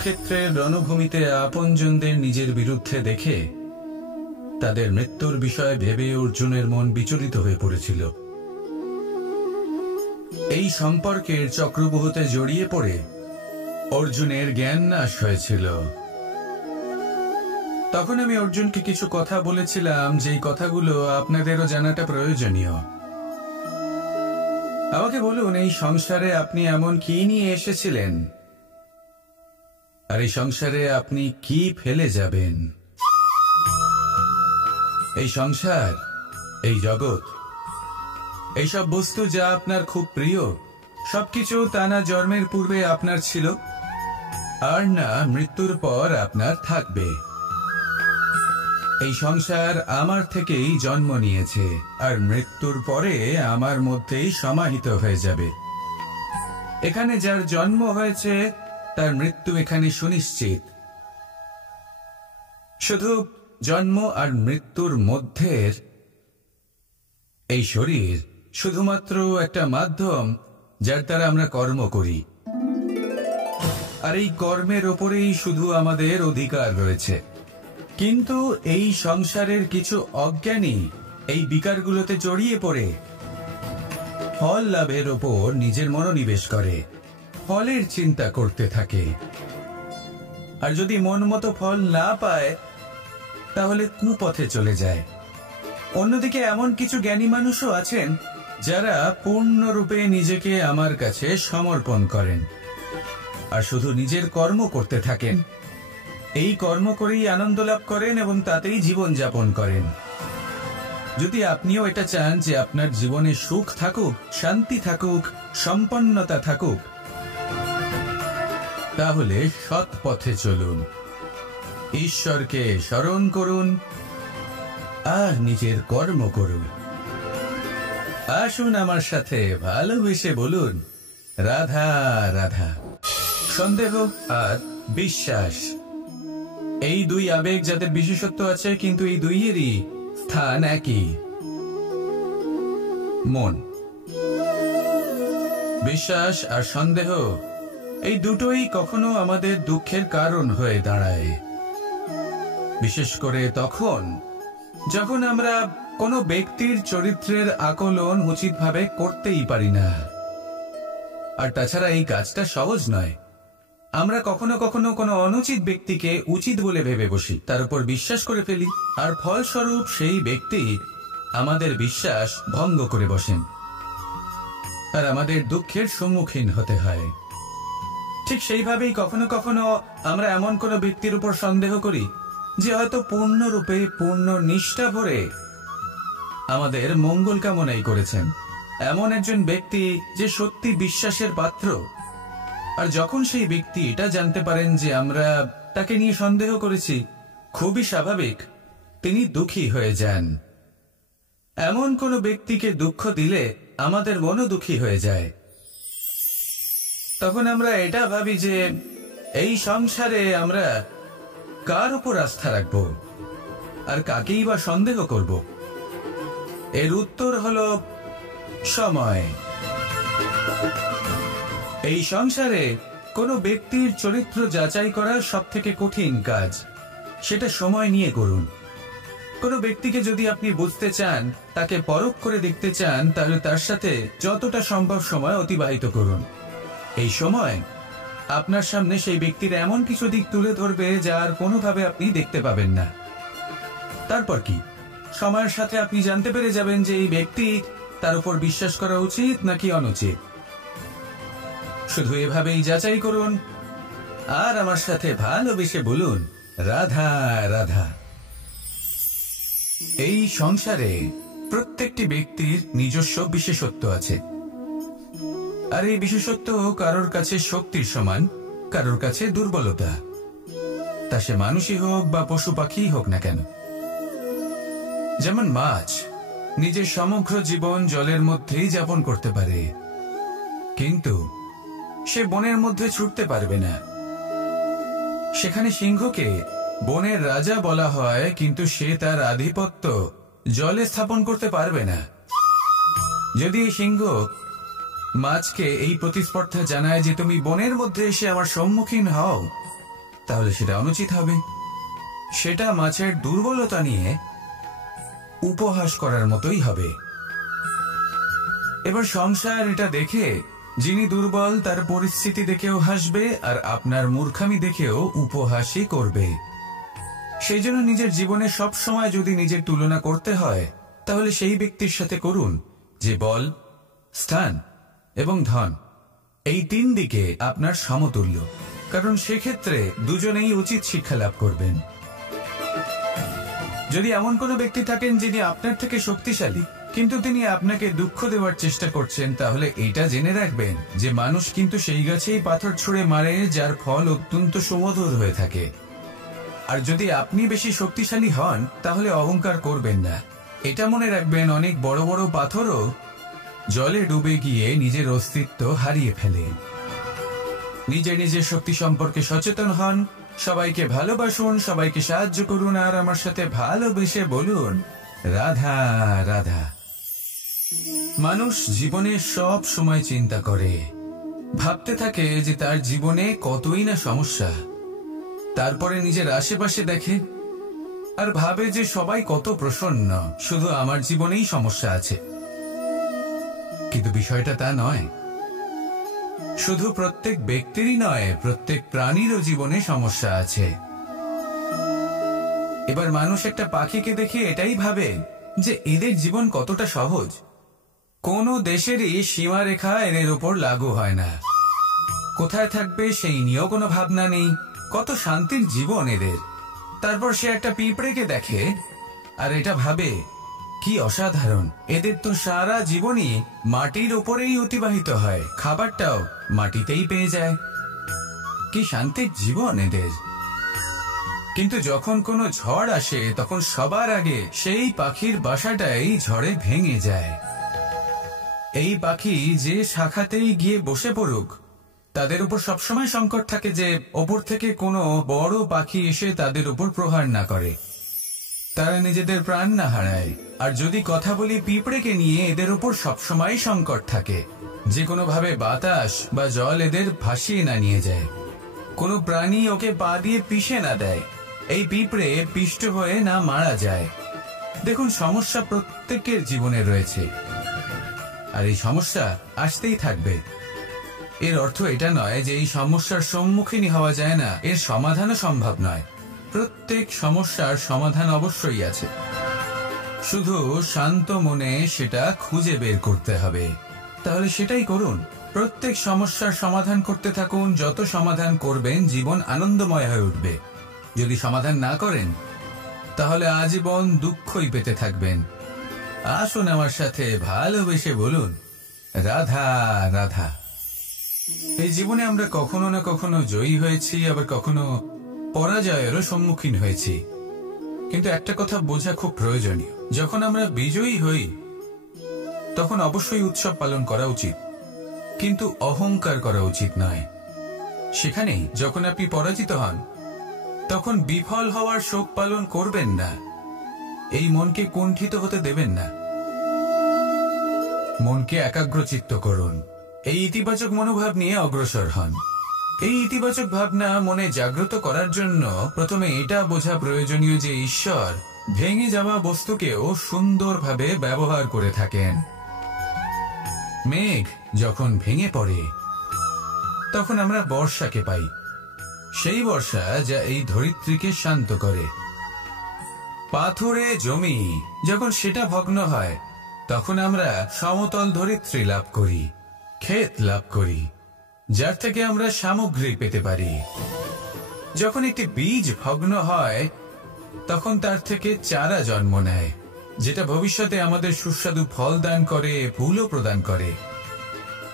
কুরুক্ষেত্রের রণভূমিতে আপনজনদের নিজের বিরুদ্ধে দেখে তাদের মৃত্যুর বিষয়ে ভেবে অর্জুনের মন বিচলিত হয়ে পড়েছিল। এই সম্পর্কের চক্রব্যূহতে জড়িয়ে পড়ে অর্জুনের জ্ঞান নাশ হয়েছিল। তখন আমি অর্জুনকে কিছু কথা বলেছিলাম, যেই কথাগুলো আপনাদেরও জানাটা প্রয়োজনীয়। আমাকে বলুন, এই সংসারে আপনি এমন কি নিয়ে এসেছিলেন, আর এই সংসারে আপনি কি ফেলে যাবেন? এই সংসার, এই জগৎ, এইসব বস্তু যা আপনার খুব প্রিয়, সবকিছু তা না জন্মের পূর্বে আপনার ছিল, আর না মৃত্যুর পর আপনার থাকবে। এই সংসার আমার থেকেই জন্ম নিয়েছে, আর মৃত্যুর পরে আমার মধ্যেই সমাহিত হয়ে যাবে। এখানে যার জন্ম হয়েছে তার মৃত্যু এখানে সুনিশ্চিত। শুধু জন্ম আর মৃত্যুর মধ্যের এই শরীর শুধুমাত্র একটা মাধ্যম, যার দ্বারা আমরা কর্ম করি, আর এই কর্মের ওপরেই শুধু আমাদের অধিকার রয়েছে। কিন্তু এই সংসারের কিছু অজ্ঞানী এই বিকারগুলোতে জড়িয়ে পড়ে ফল লাভের ওপর নিজের মনোনিবেশ করে, ফলের চিন্তা করতে থাকে, আর যদি মন মতো ফল না পায় তাহলে কুপথে চলে যায়। অন্যদিকে এমন কিছু জ্ঞানী মানুষও আছেন যারা পূর্ণরূপে নিজেকে আমার কাছে সমর্পণ করেন আর শুধু নিজের কর্ম করতে থাকেন। এই কর্ম করেই আনন্দ লাভ করেন এবং তাতেই জীবন যাপন করেন। যদি আপনিও এটা চান যে আপনার জীবনে সুখ থাকুক, শান্তি থাকুক, সম্পন্নতা থাকুক, তাহলে সৎ পথে চলুন, ঈশ্বরকে স্মরণ করুন আর নিজের কর্ম করুন। আসুন আমার সাথে ভালোবেসে বলুন, রাধা রাধা। সন্দেহ আর বিশ্বাস, এই দুই আবেগ যাদের বিশেষত্ব আছে, কিন্তু এই দুইয়েরই স্থান একই, মন। বিশ্বাস আর সন্দেহ এই দুটোই কখনো আমাদের দুঃখের কারণ হয়ে দাঁড়ায়, বিশেষ করে তখন যখন আমরা কোনো ব্যক্তির চরিত্রের আকলন উচিতভাবে করতেই পারি না। আর তাছাড়া এই কাজটা সহজ নয়। আমরা কখনো কখনো কোনো অনুচিত ব্যক্তিকে উচিত বলে ভেবে বসি, তার উপর বিশ্বাস করে ফেলি, আর ফলস্বরূপ সেই ব্যক্তি আমাদের বিশ্বাস ভঙ্গ করে বসেন, আর আমাদের দুঃখের সম্মুখীন হতে হয়। ঠিক সেইভাবেই কখনো কখনো আমরা এমন কোনো ব্যক্তির উপর সন্দেহ করি যে হয়তো পূর্ণরূপে পূর্ণ নিষ্ঠা ভরে আমাদের মঙ্গল কামনাই করেছেন। এমন একজন ব্যক্তি যে সত্যি বিশ্বাসের পাত্র, আর যখন সেই ব্যক্তি এটা জানতে পারেন যে আমরা তাকে নিয়ে সন্দেহ করেছি, খুবই স্বাভাবিক তিনি দুঃখী হয়ে যান। এমন কোনো ব্যক্তিকে দুঃখ দিলে আমাদের মনও দুঃখী হয়ে যায়। তখন আমরা এটা ভাবি যে এই সংসারে আমরা কার উপর আস্থা রাখব আর কাকেই বা সন্দেহ করব? এর উত্তর হলো সময়। এই সংসারে কোনো ব্যক্তির চরিত্র যাচাই করা সবথেকে কঠিন কাজ, সেটা সময় নিয়ে করুন। কোনো ব্যক্তিকে যদি আপনি বুঝতে চান, তাকে পরখ করে দেখতে চান, তাহলে তার সাথে যতটা সম্ভব সময় অতিবাহিত করুন। এই সময় আপনার সামনে সেই ব্যক্তির এমন কিছু দিক তুলে ধরবে যা আর কোনোভাবে আপনি দেখতে পাবেন না। তারপর কি, সময়ের সাথে আপনি জানতে পেরে যাবেন যে এই ব্যক্তি, তার উপর বিশ্বাস করা উচিত নাকি অনুচিত। শুধু এভাবেই যাচাই করুন আর আমার সাথে ভালোবেসে বলুন, রাধা রাধা। এই সংসারে প্রত্যেকটি ব্যক্তির নিজস্ব বিশেষত্ব আছে, আর এই বিশেষত্ব কারোর কাছে শক্তির সমান, কারোর কাছে দুর্বলতা, তা সে মানুষই হোক বা পশু পাখি হোক না কেন। যেমন মাছ নিজের সমগ্র জীবন জলের মধ্যেই যাপন করতে পারে, কিন্তু সে বনের মধ্যে ছুটতে পারবে না। সেখানে সিংহকে বনের রাজা বলা হয়, কিন্তু সে তার আধিপত্য জলে স্থাপন করতে পারবে না। যদি এই সিংহ মাছকে এই প্রতিস্পর্ধা জানায় যে তুমি বনের মধ্যে এসে আমার সম্মুখীন হও, তাহলে সেটা অনুচিত হবে। সেটা মাছের দুর্বলতা নিয়ে উপহাস করার মতোই হবে। এবার সংসার এটা দেখে যিনি দুর্বল তার পরিস্থিতি দেখেও হাসবে, আর আপনার মূর্খামি দেখেও উপহাসই করবে। সেই জন্য নিজের জীবনে সব সময় যদি নিজের তুলনা করতে হয়, তাহলে সেই ব্যক্তির সাথে করুন যে বল, স্থান এবং ধন এই 3 দিকে আপনার সমতুল্য, কারণ সেক্ষেত্রে দুজনেই উচিত শিক্ষা লাভ করবেন। যদি এমন কোনো ব্যক্তি থাকেন যিনি আপনার থেকে শক্তিশালী, কিন্তু তিনি আপনাকে দুঃখ দেওয়ার চেষ্টা করছেন, তাহলে এটা জেনে রাখবেন যে মানুষ কিন্তু সেই গাছেই পাথর ছুঁড়ে মারে যার ফল অত্যন্ত সুমধুর হয়ে থাকে। আর যদি আপনি বেশি শক্তিশালী হন, তাহলে অহংকার করবেন না। এটা মনে রাখবেন, অনেক বড় বড় পাথরও জলে ডুবে গিয়ে নিজের অস্তিত্ব হারিয়ে ফেলে। নিজের নিজের শক্তি সম্পর্কে সচেতন হন, সবাইকে ভালোবাসুন, সবাইকে সাহায্য করুন, আর আমার সাথে ভালোবেসে বলুন রাধা রাধা। মানুষ জীবনে সব সময় চিন্তা করে, ভাবতে থাকে যে তার জীবনে কতই না সমস্যা। তারপরে নিজের আশেপাশে দেখে আর ভাবে যে সবাই কত প্রসন্ন, শুধু আমার জীবনেই সমস্যা আছে। কিন্তু বিষয়টা তা নয়। শুধু প্রত্যেক ব্যক্তিরই নয়, প্রত্যেক প্রাণীরও জীবনে সমস্যা আছে। এবার মানুষ একটা পাখিকে দেখে এটাই ভাবে যে এদের জীবন কতটা সহজ। কোন দেশেরই সীমারেখা এদের উপর লাগু হয় না। কোথায় থাকবে সেই নিয়েও কোনো ভাবনা নেই, কত শান্তির জীবন এদের। তারপর সে একটা পিঁপড়েকে দেখে আর এটা ভাবে কি অসাধারণ, এদের তো সারা জীবনই মাটির উপরেই অতিবাহিত হয়, খাবারটাও মাটিতেই পেয়ে যায়, কি শান্তির জীবন এদের। কিন্তু যখন কোনো ঝড় আসে, তখন সবার আগে সেই পাখির বাসাটাই ঝড়ে ভেঙে যায়। এই পাখি যে শাখাতেই গিয়ে বসে পড়ুক, তাদের উপর সবসময় সংকট থাকে যে ওপর থেকে কোনো বড় পাখি এসে তাদের উপর প্রহার না করে, তারা নিজেদের প্রাণ না হারায়। আর যদি কথা বলি পিঁপড়েকে নিয়ে, এদের উপর সবসময় সংকট থাকে যে কোনোভাবে বাতাস বা জল এদের ভাসিয়ে না নিয়ে যায়, কোনো প্রাণী ওকে পা দিয়ে পিষে না দেয়, এই পিঁপড়ে পিষ্ট হয়ে না মারা যায়। দেখুন, সমস্যা প্রত্যেকের জীবনে রয়েছে, আর এই সমস্যা আসতেই থাকবে। এর অর্থ এটা নয় যে এই সমস্যার সম্মুখীন হওয়া যায় না, এর সমাধানও সম্ভব নয়। প্রত্যেক সমস্যার সমাধান অবশ্যই আছে, শুধু শান্ত মনে সেটা খুঁজে বের করতে হবে। তাহলে সেটাই করুন, প্রত্যেক সমস্যার সমাধান করতে থাকুন। যত সমাধান করবেন জীবন আনন্দময় হয়ে উঠবে। যদি সমাধান না করেন, তাহলে আজীবন দুঃখই পেতে থাকবেন। আসুন আমার সাথে ভালোবেসে বলুন রাধা রাধা। এই জীবনে আমরা কখনো না কখনো জয়ী হয়েছি, আবার কখনো পরাজয়েরও সম্মুখীন হয়েছি। কিন্তু একটা কথা বোঝা খুব প্রয়োজনীয়, যখন আমরা বিজয়ী হই তখন অবশ্যই উৎসব পালন করা উচিত, কিন্তু অহংকার করা উচিত নয়। সেখানেই যখন আপনি পরাজিত হন, তখন বিফল হওয়ার শোক পালন করবেন না। এই মনকে কুণ্ঠিত হতে দেবেন না, মনকে একাগ্রচিত্ত করুন। এই ইতিবাচক মনোভাব নিয়ে অগ্রসর হন। এই ইতিবাচক ভাবনা মনে জাগ্রত করার জন্য প্রথমে এটা বোঝা প্রয়োজনীয় যে ঈশ্বর ভেঙে যাওয়া বস্তুকেও সুন্দরভাবে ব্যবহার করে থাকেন। মেঘ যখন ভেঙে পড়ে, তখন আমরা বর্ষাকে পাই, সেই বর্ষা যা এই ধরিত্রীকে শান্ত করে। পাথুরে জমি যখন সেটা ভগ্ন হয়, তখন আমরা সমতল ধরিত্রী লাভ করি, ক্ষেত লাভ করি, যার থেকে আমরা সামগ্রী পেতে পারি। যখন একটি বীজ ভগ্ন হয়, তখন তার থেকে চারা জন্ম নেয়, যেটা ভবিষ্যতে আমাদের সুস্বাদু ফল দান করে, ফুলও প্রদান করে।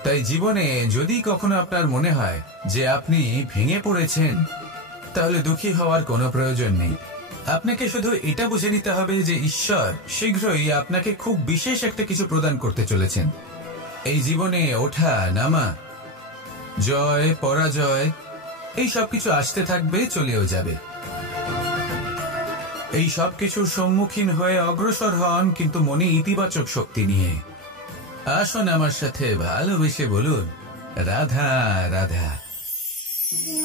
তাই জীবনে যদি কখনো আপনার মনে হয় যে আপনি ভেঙে পড়েছেন, তাহলে দুঃখী হওয়ার কোনো প্রয়োজন নেই। আপনাকে শুধু এটা বুঝে নিতে হবে যে ঈশ্বর শীঘ্রই আপনাকে খুব বিশেষ একটা কিছু প্রদান করতে চলেছেন। এই জীবনে ওঠা নামা, জয় পরাজয়, এই সব কিছু আসতে থাকবে, চলেও যাবে। এই সব কিছুর সম্মুখীন হয়ে অগ্রসর হন, কিন্তু মনে ইতিবাচক শক্তি নিয়ে। আসুন আমার সাথে ভালোবেসে বলুন রাধা রাধা।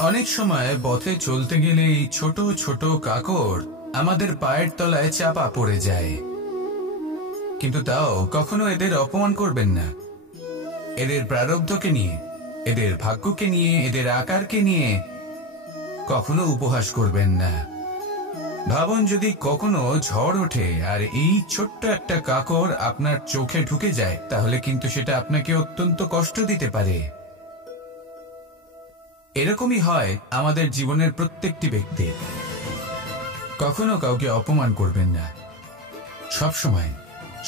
অনেক সময় পথে চলতে গেলে এই ছোট ছোট কাকড় আমাদের পায়ের তলায় চাপা পড়ে যায়, কিন্তু তাও কখনো এদের অপমান করবেন না। এদের প্রারব্ধকে নিয়ে, এদের ভাগ্যকে নিয়ে, এদের আকারকে নিয়ে কখনো উপহাস করবেন না। ভাবুন, যদি কখনো ঝড় ওঠে আর এই ছোট্ট একটা কাকড় আপনার চোখে ঢুকে যায়, তাহলে কিন্তু সেটা আপনাকে অত্যন্ত কষ্ট দিতে পারে। এরকমই হয় আমাদের জীবনের প্রত্যেকটি ব্যক্তি। কখনো কাউকে অপমান করবেন না, সবসময়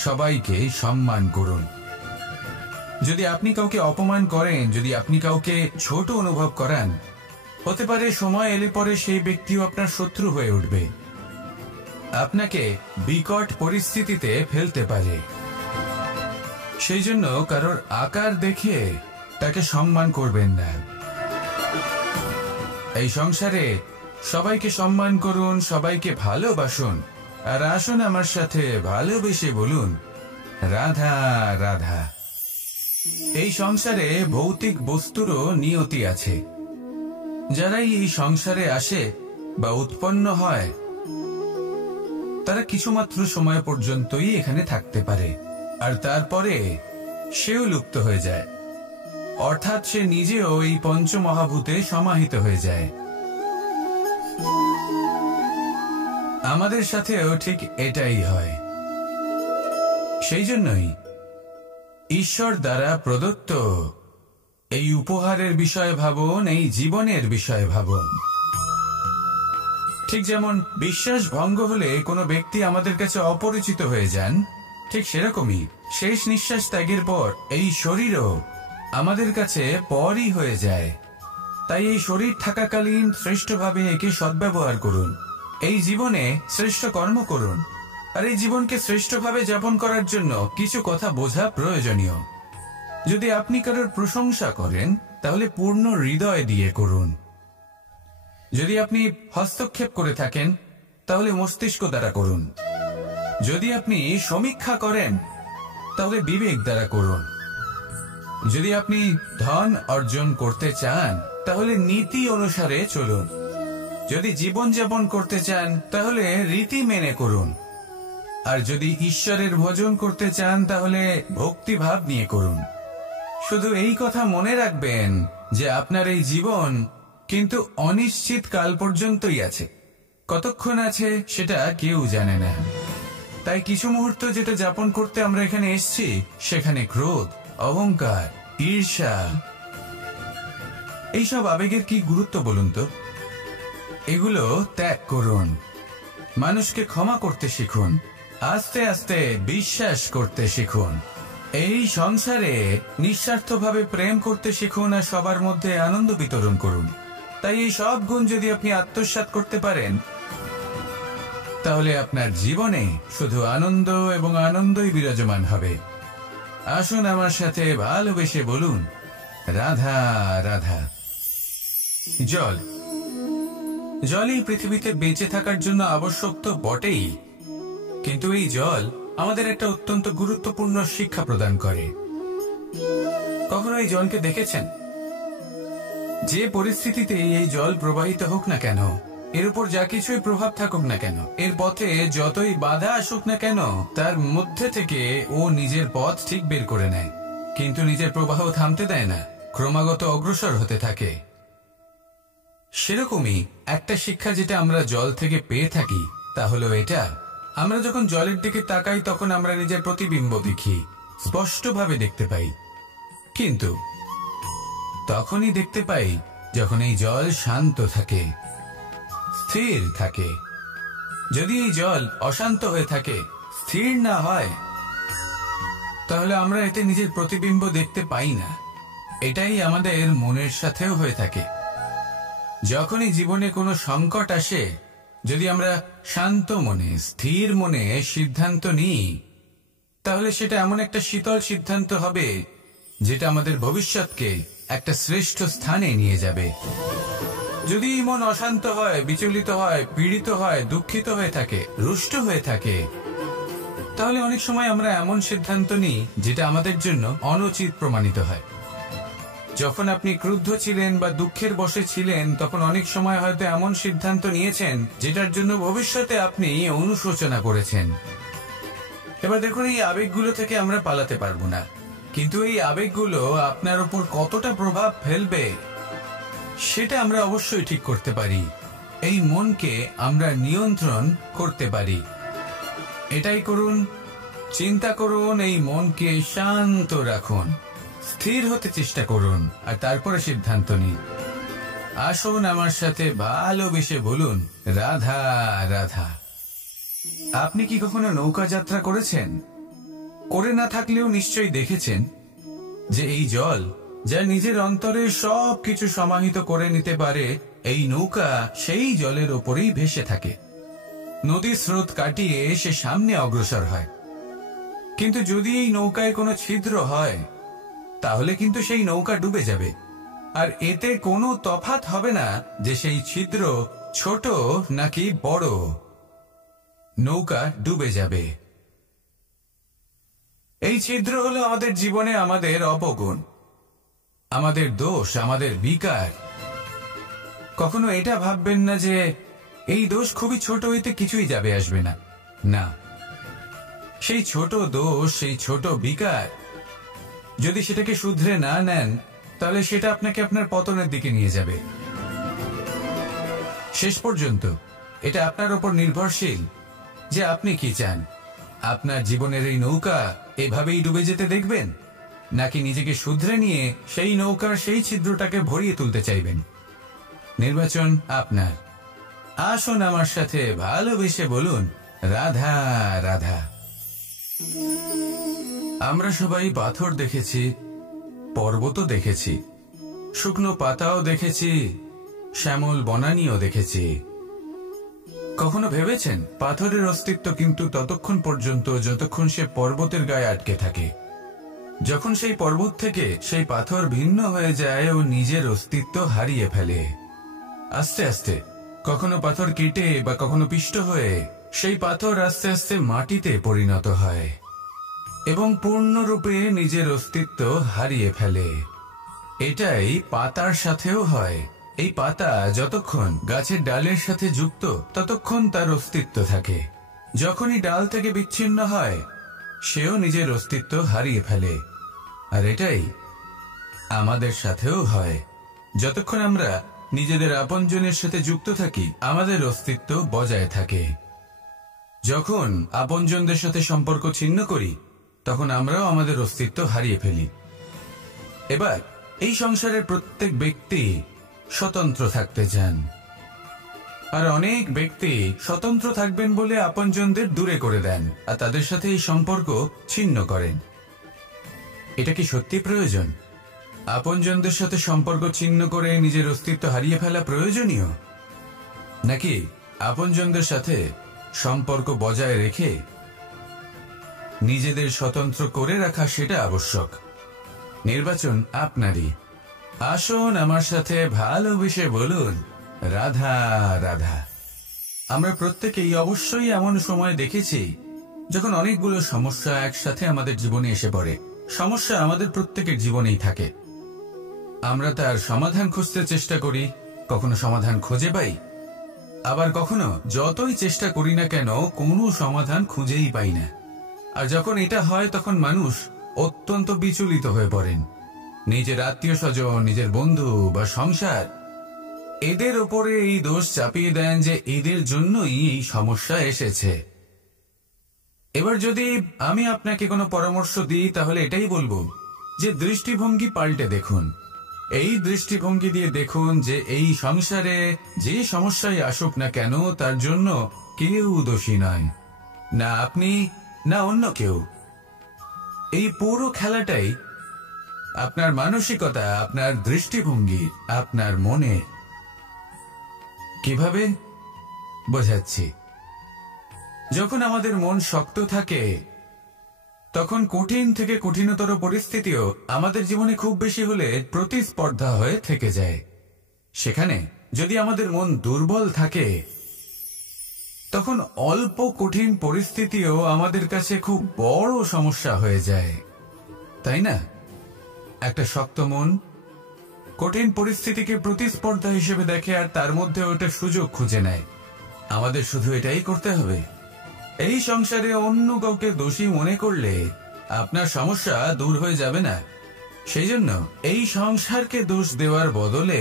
সবাইকে সম্মান করুন। যদি আপনি কাউকে অপমান করেন, যদি আপনি কাউকে ছোট অনুভব করান, হতে পারে সময় এলে পরে সেই ব্যক্তিও আপনার শত্রু হয়ে উঠবে, আপনাকে বিকট পরিস্থিতিতে ফেলতে পারে। সেই জন্য কারোর আকার দেখে তাকে সম্মান করবেন না। এই সংসারে সবাইকে সম্মান করুন, সবাইকে ভালোবাসুন, আর আসুন আমার সাথে ভালোবেসে বলুন, রাধা রাধা। এই সংসারে ভৌতিক বস্তুরও নিয়তি আছে। যারাই এই সংসারে আসে বা উৎপন্ন হয়, তারা কিছুমাত্র সময় পর্যন্তই এখানে থাকতে পারে, আর তারপরে সেও লুপ্ত হয়ে যায়, অর্থাৎ সে নিজেও এই পঞ্চমহাভূতে সমাহিত হয়ে যায়। আমাদের সাথেও ঠিক এটাই হয়। সেই জন্যই ঈশ্বর দ্বারা প্রদত্ত এই উপহারের বিষয়ে ভাবুন, এই জীবনের বিষয়ে ভাবুন। ঠিক যেমন বিশ্বাস ভঙ্গ হলে কোনো ব্যক্তি আমাদের কাছে অপরিচিত হয়ে যান, ঠিক সেরকমই শেষ নিঃশ্বাস ত্যাগের পর এই শরীরও আমাদের কাছে পরই হয়ে যায়। তাই এই শরীর থাকাকালীন শ্রেষ্ঠভাবে একে সদ্ব্যবহার করুন, এই জীবনে শ্রেষ্ঠ কর্ম করুন। আর এই জীবনকে শ্রেষ্ঠভাবে যাপন করার জন্য কিছু কথা বোঝা প্রয়োজনীয়। যদি আপনি কারোর প্রশংসা করেন, তাহলে পূর্ণ হৃদয় দিয়ে করুন। যদি আপনি হস্তক্ষেপ করে থাকেন, তাহলে মস্তিষ্ক দ্বারা করুন। যদি আপনি সমীক্ষা করেন, তাহলে বিবেক দ্বারা করুন। যদি আপনি ধন অর্জন করতে চান, তাহলে নীতি অনুসারে চলুন। যদি জীবনযাপন করতে চান, তাহলে রীতি মেনে করুন। আর যদি ঈশ্বরের ভজন করতে চান, তাহলে ভক্তিভাব নিয়ে করুন। শুধু এই কথা মনে রাখবেন যে আপনার এই জীবন কিন্তু অনিশ্চিত কাল পর্যন্তই আছে। কতক্ষণ আছে সেটা কেউ জানে না। তাই কিছু মুহূর্ত যেটা যাপন করতে আমরা এখানে এসেছি, সেখানে ক্রোধ, অহংকার, ঈর্ষা, এইসব আবেগের কি গুরুত্ব বলুন তো? এগুলো ত্যাগ করুন। মানুষকে ক্ষমা করতে শিখুন। আস্তে আস্তে বিশ্বাস করতে শিখুন। এই সংসারে নিঃস্বার্থভাবে প্রেম করতে শিখুন, আর সবার মধ্যে আনন্দ বিতরণ করুন। তাই এই সব গুণ যদি আপনি আত্মসাৎ করতে পারেন, তাহলে আপনার জীবনে শুধু আনন্দ এবং আনন্দই বিরাজমান হবে। আসুন আমার সাথে ভালোবেসে বলুন, রাধা রাধা। জল, জলই পৃথিবীতে বেঁচে থাকার জন্য আবশ্যক তো বটেই, কিন্তু এই জল আমাদের একটা অত্যন্ত গুরুত্বপূর্ণ শিক্ষা প্রদান করে। কখনো এই জলকে দেখেছেন? যে পরিস্থিতিতে এই জল প্রবাহিত হোক না কেন, এর উপর যা কিছুই প্রভাব থাকুক না কেন, এর পথে যতই বাধা আসুক না কেন, তার মধ্যে থেকে ও নিজের পথ ঠিক বের করে নেয়, কিন্তু নিজের প্রবাহ থামতে দেয় না, ক্রমাগত অগ্রসর হতে থাকে। সেরকমই একটা শিক্ষা যেটা আমরা জল থেকে পেয়ে থাকি, তা হলো এটা: আমরা যখন জলের দিকে তাকাই, তখন আমরা নিজের প্রতিবিম্ব দেখি, স্পষ্টভাবে দেখতে পাই। কিন্তু তখনই দেখতে পাই যখন এই জল শান্ত থাকে, স্থির থাকে। যদি এই জল অশান্ত হয়ে থাকে, স্থির না হয়, তাহলে আমরা এতে নিজের প্রতিবিম্ব দেখতে পাই না। এটাই আমাদের মনের সাথেও হয়ে থাকে। যখনই জীবনে কোনো সংকট আসে, যদি আমরা শান্ত মনে, স্থির মনে সিদ্ধান্ত নিই, তাহলে সেটা এমন একটা শীতল সিদ্ধান্ত হবে যেটা আমাদের ভবিষ্যৎকে একটা শ্রেষ্ঠ স্থানে নিয়ে যাবে। যদি মন অশান্ত হয়, বিচলিত হয়, পীড়িত হয়, দুঃখিত হয়ে থাকে, রুষ্ট হয়ে থাকে, তাহলে অনেক সময় আমরা এমন সিদ্ধান্ত নিই যেটা আমাদের জন্য অনুচিত প্রমাণিত হয়। যখন আপনি ক্রুদ্ধ ছিলেন বা দুঃখের বশে ছিলেন, তখন অনেক সময় হয়তো এমন সিদ্ধান্ত নিয়েছেন যেটার জন্য ভবিষ্যতে আপনি অনুশোচনা করেছেন। এবার দেখুন, এই আবেগগুলো থেকে আমরা পালাতে পারবো না, কিন্তু এই আবেগগুলো আপনার উপর কতটা প্রভাব ফেলবে সেটা আমরা অবশ্যই ঠিক করতে পারি। এই মনকে আমরা নিয়ন্ত্রণ করতে পারি। এটাই করুন, চিন্তা করুন, এই মনকে শান্ত রাখুন, স্থির হতে চেষ্টা করুন, আর তারপরে সিদ্ধান্ত নিন। আসুন আমার সাথে ভালোবেসে বলুন, রাধা রাধা। আপনি কি কখনো নৌকা যাত্রা করেছেন? করে না থাকলেও নিশ্চয়ই দেখেছেন যে এই জল, যা নিজের অন্তরে সব কিছু সমাহিত করে নিতে পারে, এই নৌকা সেই জলের ওপরেই ভেসে থাকে। নদীর স্রোত কাটিয়ে সে সামনে অগ্রসর হয়। কিন্তু যদি এই নৌকায় কোনো ছিদ্র হয়, তাহলে কিন্তু সেই নৌকা ডুবে যাবে। আর এতে কোনো তফাৎ হবে না যে সেই ছিদ্র ছোট নাকি বড়, নৌকা ডুবে যাবে। এই ছিদ্র হলো আমাদের জীবনে আমাদের অপগুণ, আমাদের দোষ, আমাদের বিকার। কখনো এটা ভাববেন না যে এই দোষ খুবই ছোট, হইতে কিছুই যাবে আসবে না। না, সেই ছোট দোষ, সেই ছোট বিকার, যদি সেটাকে শুধরে না নেন, তাহলে সেটা আপনাকে আপনার পতনের দিকে নিয়ে যাবে। শেষ পর্যন্ত এটা আপনার উপর নির্ভরশীল যে আপনি কি চান। আপনার জীবনের এই নৌকা এভাবেই ডুবে যেতে দেখবেন, নাকি নিজেকে শুধরে নিয়ে সেই নৌকার সেই ছিদ্রটাকে ভরিয়ে তুলতে চাইবেন? নির্বাচন আপনার। আসুন আমার সাথে ভালোবেসে বলুন, রাধা রাধা। আমরা সবাই পাথর দেখেছি, পর্বতও দেখেছি, শুকনো পাতাও দেখেছি, শ্যামল বনানীও দেখেছি। কখনো ভেবেছেন পাথরের অস্তিত্ব কিন্তু ততক্ষণ পর্যন্ত যতক্ষণ সে পর্বতের গায়ে আটকে থাকে। যখন সেই পর্বত থেকে সেই পাথর ভিন্ন হয়ে যায় ও নিজের অস্তিত্ব হারিয়ে ফেলে, আস্তে আস্তে কখনো পাথর কেটে বা কখনো পিষ্ট হয়ে সেই পাথর আস্তে আস্তে মাটিতে পরিণত হয় এবং পূর্ণরূপে নিজের অস্তিত্ব হারিয়ে ফেলে। এটাই পাতার সাথেও হয়। এই পাতা যতক্ষণ গাছের ডালের সাথে যুক্ত, ততক্ষণ তার অস্তিত্ব থাকে। যখনই ডাল থেকে বিচ্ছিন্ন হয়, সেও নিজের অস্তিত্ব হারিয়ে ফেলে। আর এটাই আমাদের সাথেও হয়। যতক্ষণ আমরা নিজেদের আপনজনের সাথে যুক্ত থাকি, আমাদের অস্তিত্ব বজায় থাকে। যখন আপনজনদের সাথে সম্পর্ক ছিন্ন করি, তখন আমরাও আমাদের অস্তিত্ব হারিয়ে ফেলি। এবার এই সংসারের প্রত্যেক ব্যক্তি স্বতন্ত্র থাকতে চান, আর অনেক ব্যক্তি স্বতন্ত্র থাকবেন বলে আপনজনদের দূরে করে দেন আর তাদের সাথে এই সম্পর্ক ছিন্ন করেন। এটা কি সত্যি প্রয়োজন? আপনজনদের সাথে সম্পর্ক ছিন্ন করে নিজের অস্তিত্ব হারিয়ে ফেলা প্রয়োজনীয়, নাকি আপনজনদের সাথে সম্পর্ক বজায় রেখে নিজেদের স্বতন্ত্র করে রাখা সেটা আবশ্যক? নির্বাচন আপনারই। আসুন আমার সাথে ভালোবেসে বলুন, রাধা রাধা। আমরা প্রত্যেকেই অবশ্যই এমন সময় দেখেছি যখন অনেকগুলো সমস্যা একসাথে আমাদের জীবনে এসে পড়ে। সমস্যা আমাদের প্রত্যেকের জীবনেই থাকে। আমরা তার সমাধান খুঁজতে চেষ্টা করি, কখনো সমাধান খুঁজে পাই, আবার কখনো যতই চেষ্টা করি না কেন কোনো সমাধান খুঁজেই পাই না। আর যখন এটা হয়, তখন মানুষ অত্যন্ত বিচলিত হয়ে পড়েন। নিজের আত্মীয় স্বজন, নিজের বন্ধু বা সংসার, এদের ওপরে এই দোষ চাপিয়ে দেন যে এদের জন্যই এই সমস্যা এসেছে। এবার যদি আমি আপনাকে কোনো পরামর্শ দিই, তাহলে এটাই বলবো যে দৃষ্টিভঙ্গি পাল্টে দেখুন। এই দৃষ্টিভঙ্গি দিয়ে দেখুন যে এই সংসারে যে সমস্যাই আসুক না কেন, তার জন্য কেউ দোষী নয়, না আপনি না অন্য কেউ। এই পুরো খেলাটাই আপনার মানসিকতা, আপনার দৃষ্টিভঙ্গি, আপনার মনে। কিভাবে বোঝাচ্ছি? যখন আমাদের মন শক্ত থাকে, তখন কঠিন থেকে কঠিনতর পরিস্থিতিও আমাদের জীবনে খুব বেশি হলে প্রতিস্পর্ধা হয়ে থেকে যায়। সেখানে যদি আমাদের মন দুর্বল থাকে, তখন অল্প কঠিন পরিস্থিতিও আমাদের কাছে খুব বড় সমস্যা হয়ে যায়, তাই না? একটা শক্ত মন কঠিন পরিস্থিতিকে প্রতিস্পর্ধা হিসেবে দেখে আর তার মধ্যে ওটা সুযোগ খুঁজে নেয়। আমাদের শুধু এটাই করতে হবে। এই সংসারে অন্য কাউকে দোষী মনে করলে আপনার সমস্যা দূর হয়ে যাবে না। সেই জন্য এই সংসারকে দোষ দেওয়ার বদলে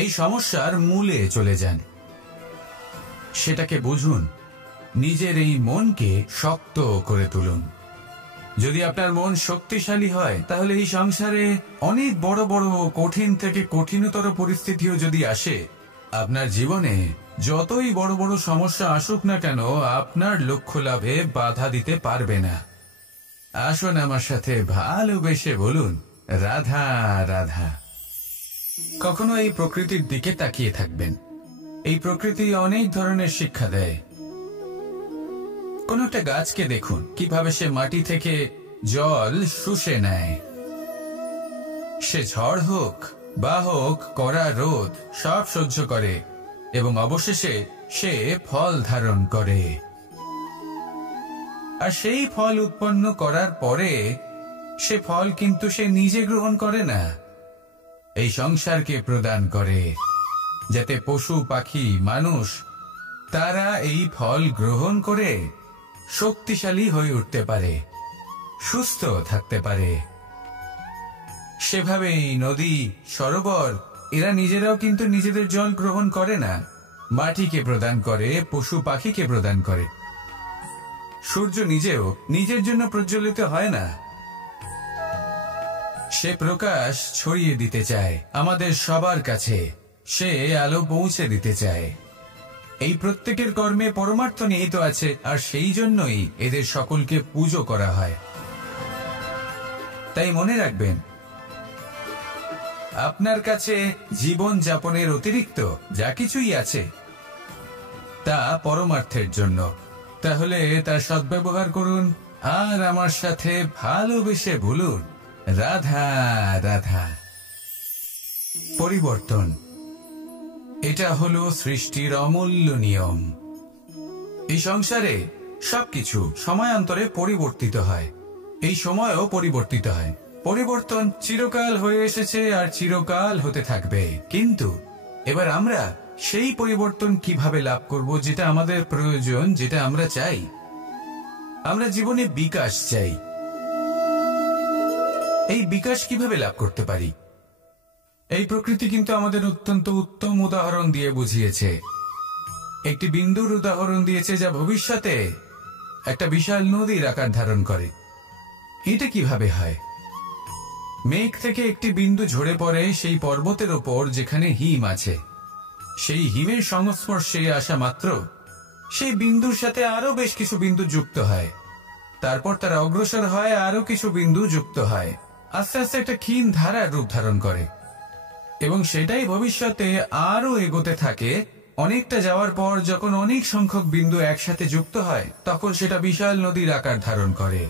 এই সমস্যার মূলে চলে যান, সেটাকে বুঝুন, নিজের এই মনকে শক্ত করে তুলুন। যদি আপনার মন শক্তিশালী হয় তাহলে এই সংসারে অনেক বড় বড় কঠিন থেকে কঠিনতর পরিস্থিতিও যদি আসে, আপনার জীবনে যতই বড় বড় সমস্যা আসুক না কেন আপনার লক্ষ্য লাভে বাধা দিতে পারবে না। আসুন আমার সাথে ভালোবেসে বলুন, রাধা রাধা। কখনো এই প্রকৃতির দিকে তাকিয়ে থাকবেন। এই প্রকৃতি অনেক ধরনের শিক্ষা দেয়। কোন একটা গাছকে দেখুন কিভাবে সে মাটি থেকে জল শুষে নেয়। সে ঝড় হোক বা হোক কড়া রোদ সব সহ্য করে এবং অবশেষে সে ফল ধারণ করে। আর সেই ফল উৎপন্ন করার পরে সে ফল কিন্তু সে নিজে গ্রহণ করে না, এই সংসারকে প্রদান করে, যাতে পশু পাখি মানুষ তারা এই ফল গ্রহণ করে শক্তিশালী হয়ে উঠতে পারে, সুস্থ থাকতে পারে। সেভাবেই নদী, সরোবর এরা নিজেরাও কিন্তু নিজেদের জল গ্রহণ করে না, মাটিকে প্রদান করে, পশু পাখিকে প্রদান করে। সূর্য নিজেও নিজের জন্য প্রজ্বলিত হয় না, সে প্রকাশ ছড়িয়ে দিতে চায় আমাদের সবার কাছে, সে আলো পৌঁছে দিতে চায়। এই প্রত্যেকের কর্মে পরমার্থ নিহিত আছে, আর সেই জন্যই এদের সকলকে পুজো করা হয়। তাই মনে রাখবেন, আপনার কাছে জীবন যাপনের অতিরিক্ত যা কিছুই আছে তা পরমার্থের জন্য। তাহলে তার সদ্ব্যবহার করুন আর আমার সাথে ভালোবেসে বলুন, রাধা রাধা। পরিবর্তন, এটা হলো সৃষ্টির অমূল্য নিয়ম। এই সংসারে সবকিছু সময়ান্তরে পরিবর্তিত হয়, এই সময়ও পরিবর্তিত হয়। পরিবর্তন চিরকাল হয়ে এসেছে আর চিরকাল হতে থাকবে। কিন্তু এবার আমরা সেই পরিবর্তন কিভাবে লাভ করব যেটা আমাদের প্রয়োজন, যেটা আমরা চাই? আমরা জীবনে বিকাশ চাই। এই বিকাশ কিভাবে লাভ করতে পারি? এই প্রকৃতি কিন্তু আমাদের অত্যন্ত উত্তম উদাহরণ দিয়ে বুঝিয়েছে। একটি বিন্দুর উদাহরণ দিয়েছে যা ভবিষ্যতে একটা বিশাল নদীর আকার ধারণ করে। এটা কিভাবে হয়? মেঘ থেকে একটি বিন্দু ঝরে পড়ে সেই পর্বতের ওপর যেখানে হিম আছে। সেই হিমের সংস্পর্শে আসা মাত্র সেই বিন্দুর সাথে আরো বেশ কিছু বিন্দু যুক্ত হয়, তারপর তারা অগ্রসর হয়, আরো কিছু বিন্দু যুক্ত হয়, আস্তে আস্তে একটা ক্ষীণ ধারার রূপ ধারণ করে এবং সেটাই ভবিষ্যতে আরো এগোতে থাকে। অনেকটা যাওয়ার পর যখন অনেক সংখ্যক বিন্দু একসাথে যুক্ত হয় তখন সেটা বিশাল নদীর আকার ধারণ করে।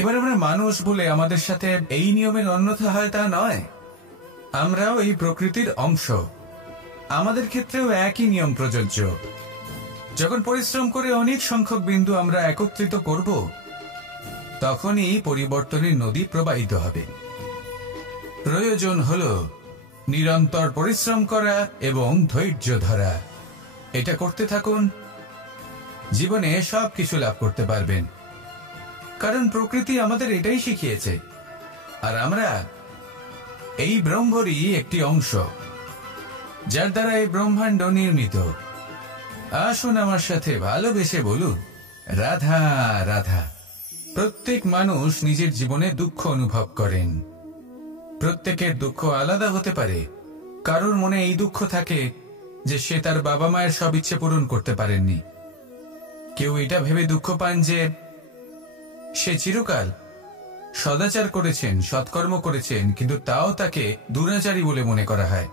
এবার আমরা মানুষ বলে আমাদের সাথে এই নিয়মের অন্যথা হয় তা নয়। আমরাও এই প্রকৃতির অংশ, আমাদের ক্ষেত্রেও একই নিয়ম প্রযোজ্য। যখন পরিশ্রম করে অনেক সংখ্যক বিন্দু আমরা একত্রিত করব তখনই পরিবর্তনের নদী প্রবাহিত হবে। প্রয়োজন হলো নিরন্তর পরিশ্রম করা এবং ধৈর্য ধরা। এটা করতে থাকুন, জীবনে সবকিছু লাভ করতে পারবেন। কারণ প্রকৃতি আমাদের এটাই শিখিয়েছে, আর আমরা এই ব্রহ্মরই একটি অংশ, যার দ্বারা এই ব্রহ্মাণ্ড নির্মিত। আসুন আমার সাথে ভালোবেসে বলুন, রাধা রাধা। প্রত্যেক মানুষ নিজের জীবনে দুঃখ অনুভব করেন। প্রত্যেকের দুঃখ আলাদা হতে পারে। কারোর মনে এই দুঃখ থাকে যে সে তার বাবা মায়ের সব ইচ্ছে পূরণ করতে পারেননি। কেউ এটা ভেবে দুঃখ পান যে সে চিরকাল সদাচার করেছেন, সৎকর্ম করেছেন, কিন্তু তাও তাকে দুরাচারী বলে মনে করা হয়।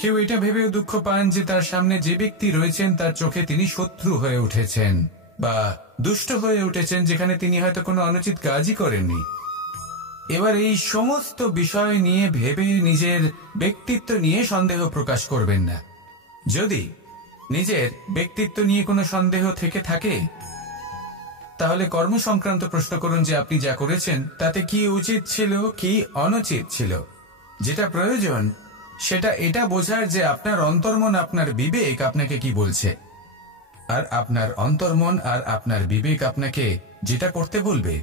কেউ এটা ভেবেও দুঃখ পান যে তার সামনে যে ব্যক্তি রয়েছেন তার চোখে তিনি শত্রু হয়ে উঠেছেন বা দুষ্ট হয়ে উঠেছেন, যেখানে তিনি হয়তো কোনো অনুচিত কাজই করেননি। এবার এই সমস্ত বিষয় নিয়ে ভেবে নিজের ব্যক্তিত্ব নিয়ে সন্দেহ প্রকাশ করবেন না। যদি নিজের ব্যক্তিত্ব নিয়ে কোনো সন্দেহ থেকে থাকে তাহলে কর্ম সংক্রান্ত প্রশ্ন করুন যে আপনি যা করেছেন তাতে কি উচিত ছিল, কি অনুচিত ছিল। যেটা প্রয়োজন সেটা এটা বোঝার যে আপনার অন্তর্মন, আপনার বিবেক আপনাকে কি বলছে, আর আপনার অন্তর্মন আর আপনার বিবেক আপনাকে যেটা করতে বলবে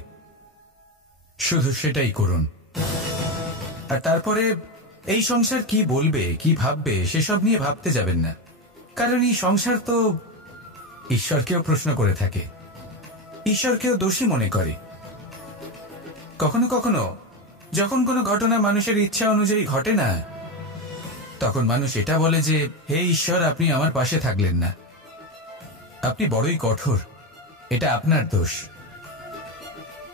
শুধু সেটাই করুন। আর তারপরে এই সংসার কি বলবে, কি ভাববে সেসব নিয়ে ভাবতে যাবেন না, কারণ এই সংসার তো ঈশ্বরকেও প্রশ্ন করে থাকে, ঈশ্বরকেও দোষী মনে করে। কখনো কখনো যখন কোনো ঘটনা মানুষের ইচ্ছা অনুযায়ী ঘটে না, তখন মানুষ এটা বলে যে হে ঈশ্বর, আপনি আমার পাশে থাকলেন না, আপনি বড়ই কঠোর, এটা আপনার দোষ।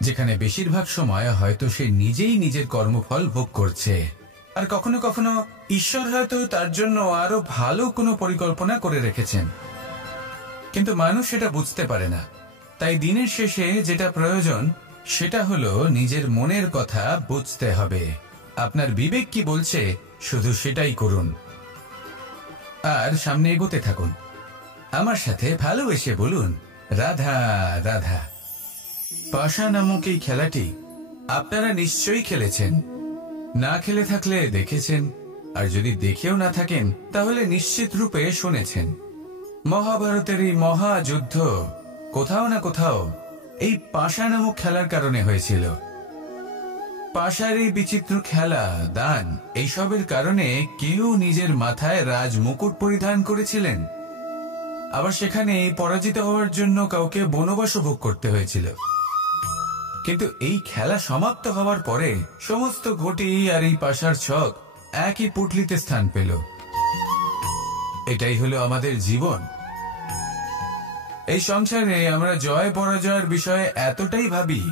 যেখানে বেশিরভাগ সময় হয়তো সে নিজেই নিজের কর্মফল ভোগ করছে, আর কখনো কখনো ঈশ্বর হয়তো তার জন্য আরো ভালো কোনো পরিকল্পনা করে রেখেছেন, কিন্তু মানুষ সেটা বুঝতে পারে না। তাই দিনের শেষে যেটা প্রয়োজন সেটা হলো নিজের মনের কথা বুঝতে হবে। আপনার বিবেক কি বলছে শুধু সেটাই করুন, আর সামনে এগোতে থাকুন। আমার সাথে ভালোবেসে বলুন রাধা রাধা। পাশা নামক এই খেলাটি আপনারা নিশ্চয়ই খেলেছেন, না খেলে থাকলে দেখেছেন, আর যদি দেখেও না থাকেন তাহলে নিশ্চিত রূপে শুনেছেন। মহাভারতের এই মহাযুদ্ধ কোথাও না কোথাও এই পাশা নামক খেলার কারণে হয়েছিল। পাশার এই বিচিত্র খেলা, দান, এইসবের কারণে কেউ নিজের মাথায় রাজ মুকুট পরিধান করেছিলেন, আবার সেখানে পরাজিত হওয়ার জন্য কাউকে বনবাস ভোগ করতে হয়েছিল। কিন্তু এই খেলা সমাপ্ত হওয়ার পরে সমস্ত ঘটি আর এই পাশার ছক একই পুটলিতে স্থান পেল। এটাই হলো আমাদের জীবন। এই সংসারে আমরা জয় পরাজয়ের বিষয়ে এতটাই ভাবি,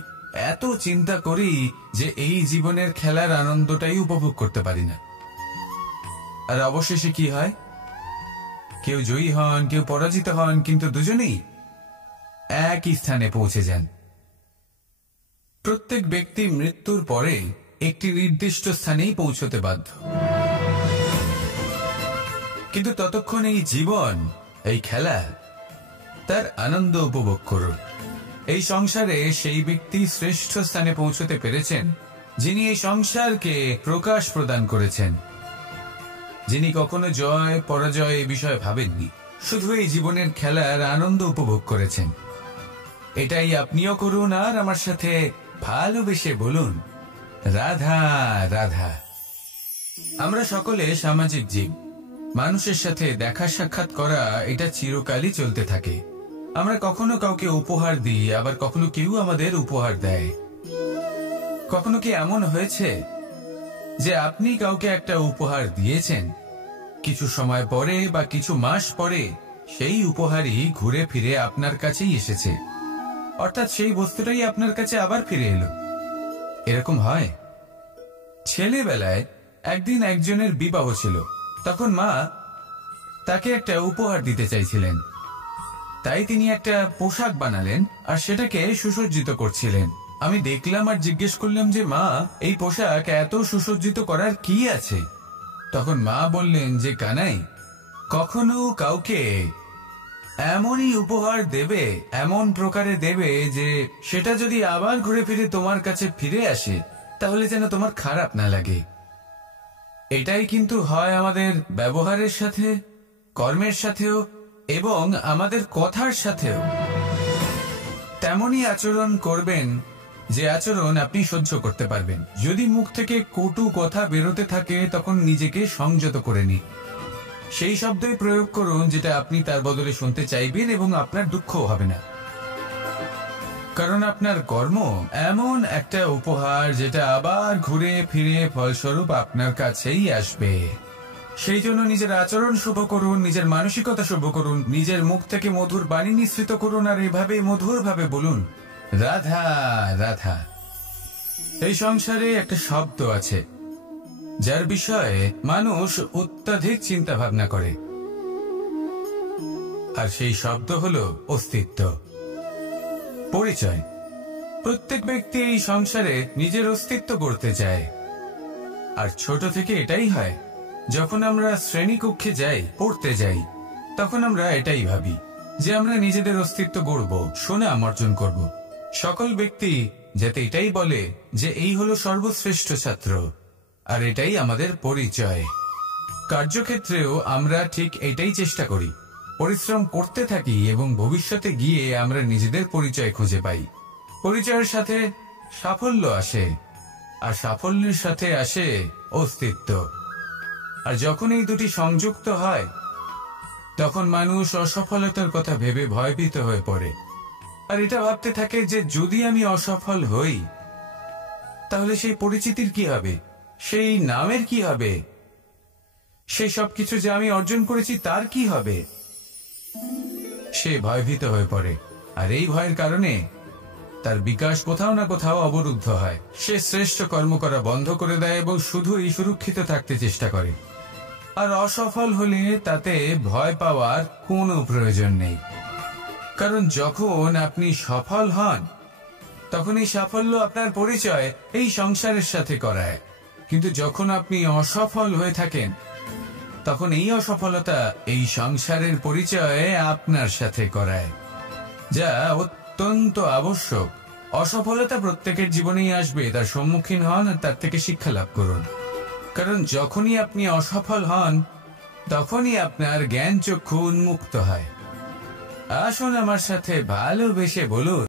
এত চিন্তা করি যে এই জীবনের খেলার আনন্দটাই উপভোগ করতে পারি না। আর অবশেষে কি হয়? কেউ জয়ী হন, কেউ পরাজিত হন, কিন্তু দুজনেই একই স্থানে পৌঁছে যান। প্রত্যেক ব্যক্তি মৃত্যুর পরে একটি নির্দিষ্ট স্থানেই পৌঁছতে বাধ্য, কিন্তু ততক্ষণ এই জীবন, এই খেলা, তার আনন্দ উপভোগ করুন। এই সংসারে সেই ব্যক্তি শ্রেষ্ঠ স্থানে পৌঁছতে পেরেছেন যিনি এই সংসারকে প্রকাশ প্রদান করেছেন, যিনি কখনো জয় পরাজয় এ বিষয়ে ভাবেননি, শুধু এই জীবনের খেলার আনন্দ উপভোগ করেছেন। এটাই আপনিও করুন, আর আমার সাথে ভালোবেসে বলুন রাধা রাধা। আমরা সকলে সামাজিক জীব, মানুষের সাথে দেখা সাক্ষাৎ করা এটা চিরকালই চলতে থাকে। আমরা কখনো কাউকে উপহার দিই, আবার কখনো কেউ আমাদের উপহার দেয়। কখনো কি এমন হয়েছে যে আপনি কাউকে একটা উপহার দিয়েছেন, কিছু সময় পরে বা কিছু মাস পরে সেই উপহারই ঘুরে ফিরে আপনার কাছেই এসেছে, অর্থাৎ সেই বস্তুটাই আপনার কাছে আবার ফিরে এলো? এরকম হয়। ছেলেবেলায় একদিন একজনের বিবাহ ছিল, তখন মা তাকে একটা উপহার দিতে চাইছিলেন, তাই তিনি একটা পোশাক বানালেন আর সেটাকে সুসজ্জিত করছিলেন। আমি দেখলাম আর জিজ্ঞেস করলাম যে মা, এই পোশাক এত সুসজ্জিত করার কি আছে? তখন মা বললেন যে কানাই, কখনো কাউকে এমনই উপহার দেবে, এমন প্রকারে দেবে যে সেটা যদি আবার ঘুরে ফিরে তোমার কাছে ফিরে আসে তাহলে যেন তোমার খারাপ না লাগে। এটাই কিন্তু হয় আমাদের ব্যবহারের সাথে, কর্মের সাথেও এবং আমাদের কথার সাথেও। তেমনই আচরণ করবেন যে আচরণ আপনি সহ্য করতে পারবেন। যদি মুখ থেকে কটু কথা বেরোতে থাকে তখন নিজেকে সংযত করে নিন। সেই শব্দই প্রয়োগ করুন যেটা আপনি তার বদলে শুনতে চাইবেন, এবং আপনার দুঃখও হবে না, কারণ আপনার কর্ম এমন একটা উপহার যেটা আবার ঘুরে ফিরে ফলস্বরূপ আপনার কাছেই আসবে। সেই জন্য নিজের আচরণ শুভ করুন, নিজের মানসিকতা শুভ করুন, নিজের মুখ থেকে মধুর বাণী নিঃসৃত করুন, আর এভাবে মধুরভাবে বলুন রাধা রাধা। এই সংসারে একটা শব্দ আছে যার বিষয়ে মানুষ অত্যাধিক চিন্তা ভাবনা করে, আর সেই শব্দ হলো অস্তিত্ব, পরিচয়। প্রত্যেক ব্যক্তি এই সংসারে নিজের অস্তিত্ব গড়তে চায়, আর ছোট থেকে এটাই হয়। যখন আমরা শ্রেণীকক্ষে যাই, পড়তে যাই, তখন আমরা এটাই ভাবি যে আমরা নিজেদের অস্তিত্ব গড়ব, সুনাম অর্জন করব। সকল ব্যক্তি যাতে এটাই বলে যে এই হলো সর্বশ্রেষ্ঠ ছাত্র, আর এটাই আমাদের পরিচয়। কার্যক্ষেত্রেও আমরা ঠিক এটাই চেষ্টা করি, পরিশ্রম করতে থাকি এবং ভবিষ্যতে গিয়ে আমরা নিজেদের পরিচয় খুঁজে পাই। পরিচয়ের সাথে সাফল্য আসে, আর সাফল্যের সাথে আসে অস্তিত্ব। আর যখন এই দুটি সংযুক্ত হয়, তখন মানুষ অসফলতার কথা ভেবে ভয়ভীত হয়ে পড়ে, আর এটা ভাবতে থাকে যে যদি আমি অসফল হই তাহলে সেই পরিচিতির কি হবে, সেই নামের কি হবে, সেই সবকিছু যে আমি অর্জন করেছি তার কি হবে। সে ভয়ভীত হয়ে পড়ে, আর এই ভয়ের কারণে তার বিকাশ কোথাও না কোথাও অবরুদ্ধ হয়। সে শ্রেষ্ঠ কর্ম করা বন্ধ করে দেয় এবং শুধুই সুরক্ষিত থাকতে চেষ্টা করে। আর অসফল হলে তাতে ভয় পাওয়ার কোনো প্রয়োজন নেই, কারণ যখন আপনি সফল হন তখন এই সাফল্য আপনার পরিচয় এই সংসারের সাথে করায়। কিন্তু যখন আপনি অসফল হয়ে থাকেন তখন এই অসফলতা এই সংসারের পরিচয় আপনার সাথে করায়, যা অত্যন্ত আবশ্যক। অসফলতা প্রত্যেকের জীবনেই আসবে, তার সম্মুখীন হন আর তার থেকে শিক্ষা লাভ করুন। কারণ যখনই আপনি অসফল হন তখনই আপনার জ্ঞান চক্ষু উন্মুক্ত হয়। আসুন আমার সাথে ভালোবেসে বলুন,